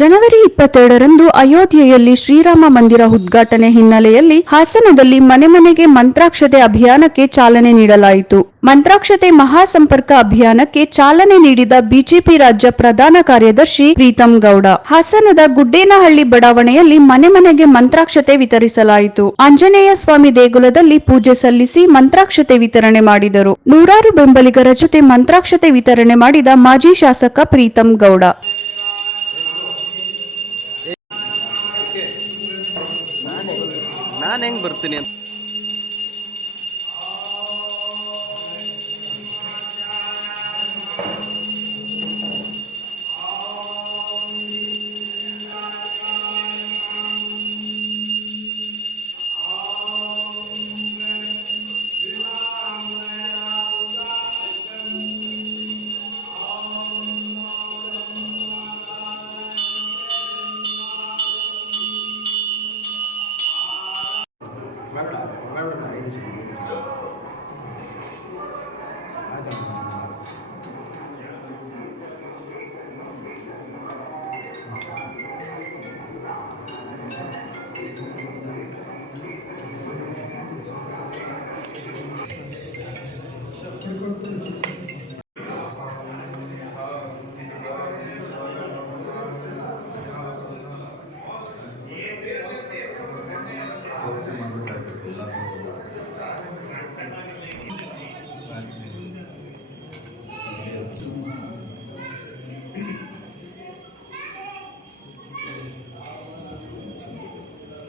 ಜನವರಿ 22ರಂದು ಅಯೋಧ್ಯೆಯಲ್ಲಿ ಶ್ರೀರಾಮ ಮಂದಿರ ಉದ್ಘಾಟನೆ ಹಿನ್ನೆಲೆಯಲ್ಲಿ ಹಾಸನದಲ್ಲಿ ಮನೆ ಮನೆಗೆ ಮಂತ್ರಾಕ್ಷತೆ ಅಭಿಯಾನಕ್ಕೆ ಚಾಲನೆ ನೀಡಲಾಯಿತು. ಮಂತ್ರಾಕ್ಷತೆ ಮಹಾಸಂಪರ್ಕ ಅಭಿಯಾನಕ್ಕೆ ಚಾಲನೆ ನೀಡಿದ ಬಿಜೆಪಿ ರಾಜ್ಯ ಪ್ರಧಾನ ಕಾರ್ಯದರ್ಶಿ ಪ್ರೀತಂ ಗೌಡ, ಹಾಸನದ ಗುಡ್ಡೇನಹಳ್ಳಿ ಬಡಾವಣೆಯಲ್ಲಿ ಮನೆ ಮನೆಗೆ ಮಂತ್ರಾಕ್ಷತೆ ವಿತರಿಸಲಾಯಿತು. ಆಂಜನೇಯ ಸ್ವಾಮಿ ದೇಗುಲದಲ್ಲಿ ಪೂಜೆ ಸಲ್ಲಿಸಿ ಮಂತ್ರಾಕ್ಷತೆ ವಿತರಣೆ ಮಾಡಿದರು. ನೂರಾರು ಬೆಂಬಲಿಗರ ಜೊತೆ ಮಂತ್ರಾಕ್ಷತೆ ವಿತರಣೆ ಮಾಡಿದ ಮಾಜಿ ಶಾಸಕ ಪ್ರೀತಂ ಗೌಡ, ನಾನು ಹೆಂಗ್ ಬರ್ತೀನಿ ಅಂತ